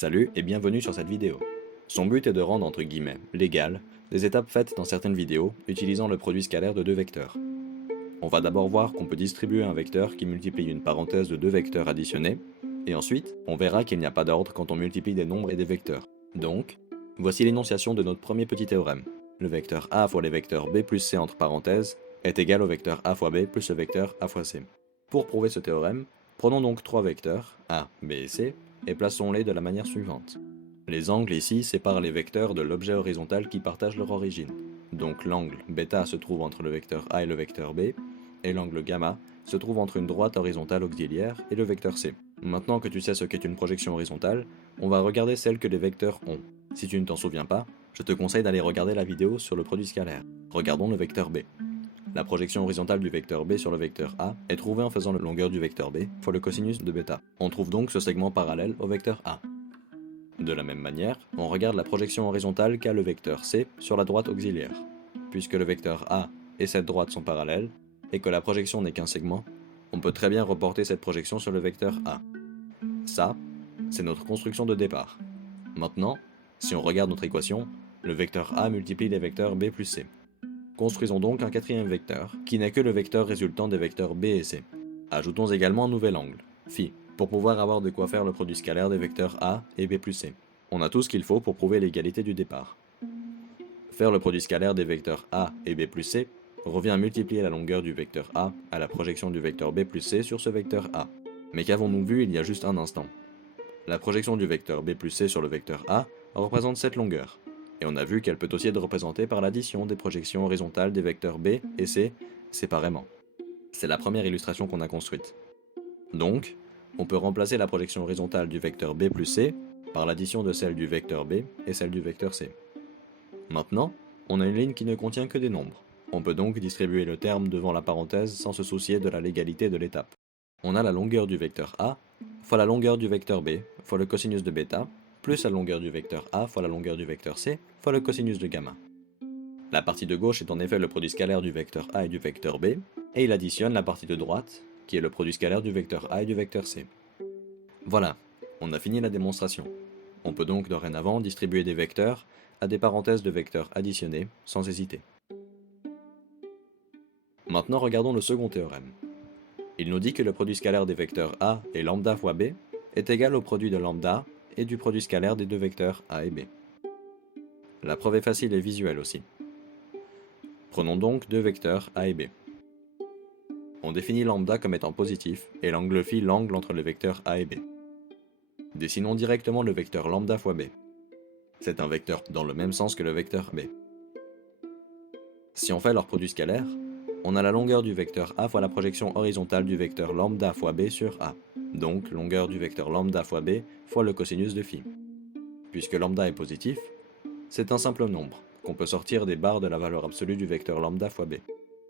Salut et bienvenue sur cette vidéo. Son but est de rendre entre guillemets légal des étapes faites dans certaines vidéos utilisant le produit scalaire de deux vecteurs. On va d'abord voir qu'on peut distribuer un vecteur qui multiplie une parenthèse de deux vecteurs additionnés, et ensuite on verra qu'il n'y a pas d'ordre quand on multiplie des nombres et des vecteurs. Donc, voici l'énonciation de notre premier petit théorème. Le vecteur a fois les vecteurs b plus c entre parenthèses est égal au vecteur a fois b plus le vecteur a fois c. Pour prouver ce théorème, prenons donc trois vecteurs, a, b et c, et plaçons-les de la manière suivante. Les angles ici séparent les vecteurs de l'objet horizontal qui partagent leur origine. Donc l'angle β se trouve entre le vecteur a et le vecteur b, et l'angle gamma se trouve entre une droite horizontale auxiliaire et le vecteur c. Maintenant que tu sais ce qu'est une projection horizontale, on va regarder celle que les vecteurs ont. Si tu ne t'en souviens pas, je te conseille d'aller regarder la vidéo sur le produit scalaire. Regardons le vecteur b. La projection horizontale du vecteur b sur le vecteur a est trouvée en faisant la longueur du vecteur b fois le cosinus de β. On trouve donc ce segment parallèle au vecteur a. De la même manière, on regarde la projection horizontale qu'a le vecteur c sur la droite auxiliaire. Puisque le vecteur a et cette droite sont parallèles, et que la projection n'est qu'un segment, on peut très bien reporter cette projection sur le vecteur a. Ça, c'est notre construction de départ. Maintenant, si on regarde notre équation, le vecteur a multiplie les vecteurs b plus c. Construisons donc un quatrième vecteur, qui n'est que le vecteur résultant des vecteurs b et c. Ajoutons également un nouvel angle, phi, pour pouvoir avoir de quoi faire le produit scalaire des vecteurs a et b plus c. On a tout ce qu'il faut pour prouver l'égalité du départ. Faire le produit scalaire des vecteurs a et b plus c revient à multiplier la longueur du vecteur a à la projection du vecteur b plus c sur ce vecteur a. Mais qu'avons-nous vu il y a juste un instant? La projection du vecteur b plus c sur le vecteur a représente cette longueur, et on a vu qu'elle peut aussi être représentée par l'addition des projections horizontales des vecteurs b et c séparément. C'est la première illustration qu'on a construite. Donc, on peut remplacer la projection horizontale du vecteur b plus c par l'addition de celle du vecteur b et celle du vecteur c. Maintenant, on a une ligne qui ne contient que des nombres. On peut donc distribuer le terme devant la parenthèse sans se soucier de la légalité de l'étape. On a la longueur du vecteur a fois la longueur du vecteur b fois le cosinus de β plus la longueur du vecteur a fois la longueur du vecteur c fois le cosinus de gamma. La partie de gauche est en effet le produit scalaire du vecteur a et du vecteur b, et il additionne la partie de droite, qui est le produit scalaire du vecteur a et du vecteur c. Voilà, on a fini la démonstration. On peut donc dorénavant distribuer des vecteurs à des parenthèses de vecteurs additionnés, sans hésiter. Maintenant regardons le second théorème. Il nous dit que le produit scalaire des vecteurs a et lambda fois b est égal au produit de lambda et du produit scalaire des deux vecteurs a et b. La preuve est facile et visuelle aussi. Prenons donc deux vecteurs a et b. On définit lambda comme étant positif et l'angle phi l'angle entre les vecteurs a et b. Dessinons directement le vecteur lambda fois b. C'est un vecteur dans le même sens que le vecteur b. Si on fait leur produit scalaire, on a la longueur du vecteur a fois la projection horizontale du vecteur lambda fois b sur a, donc longueur du vecteur lambda fois b fois le cosinus de phi. Puisque lambda est positif, c'est un simple nombre, qu'on peut sortir des barres de la valeur absolue du vecteur lambda fois b.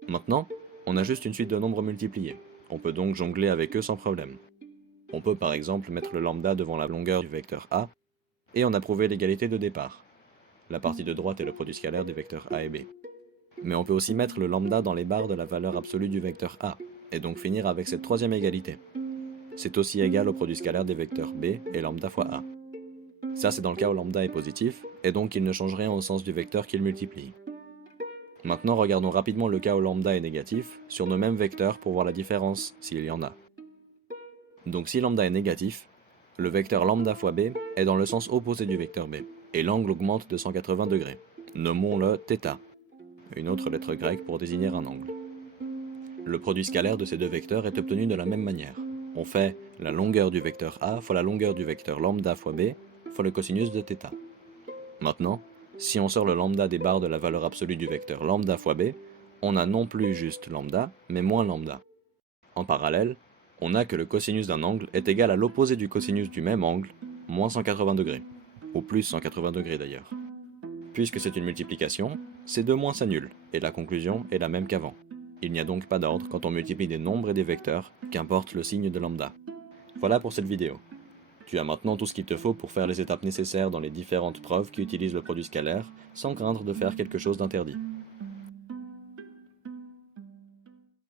Maintenant, on a juste une suite de nombres multipliés, on peut donc jongler avec eux sans problème. On peut par exemple mettre le lambda devant la longueur du vecteur a, et on a prouvé l'égalité de départ. La partie de droite est le produit scalaire des vecteurs a et b. Mais on peut aussi mettre le lambda dans les barres de la valeur absolue du vecteur a, et donc finir avec cette troisième égalité. C'est aussi égal au produit scalaire des vecteurs b et lambda fois a. Ça c'est dans le cas où lambda est positif, et donc il ne change rien au sens du vecteur qu'il multiplie. Maintenant regardons rapidement le cas où lambda est négatif, sur nos mêmes vecteurs pour voir la différence, s'il y en a. Donc si lambda est négatif, le vecteur lambda fois b est dans le sens opposé du vecteur b, et l'angle augmente de 180 degrés. Nommons-le θ, une autre lettre grecque pour désigner un angle. Le produit scalaire de ces deux vecteurs est obtenu de la même manière. On fait la longueur du vecteur a fois la longueur du vecteur lambda fois b fois le cosinus de θ. Maintenant, si on sort le lambda des barres de la valeur absolue du vecteur lambda fois b, on a non plus juste lambda, mais moins lambda. En parallèle, on a que le cosinus d'un angle est égal à l'opposé du cosinus du même angle, moins 180 degrés, ou plus 180 degrés d'ailleurs. Puisque c'est une multiplication, ces deux moins s'annulent, et la conclusion est la même qu'avant. Il n'y a donc pas d'ordre quand on multiplie des nombres et des vecteurs, qu'importe le signe de lambda. Voilà pour cette vidéo. Tu as maintenant tout ce qu'il te faut pour faire les étapes nécessaires dans les différentes preuves qui utilisent le produit scalaire, sans craindre de faire quelque chose d'interdit.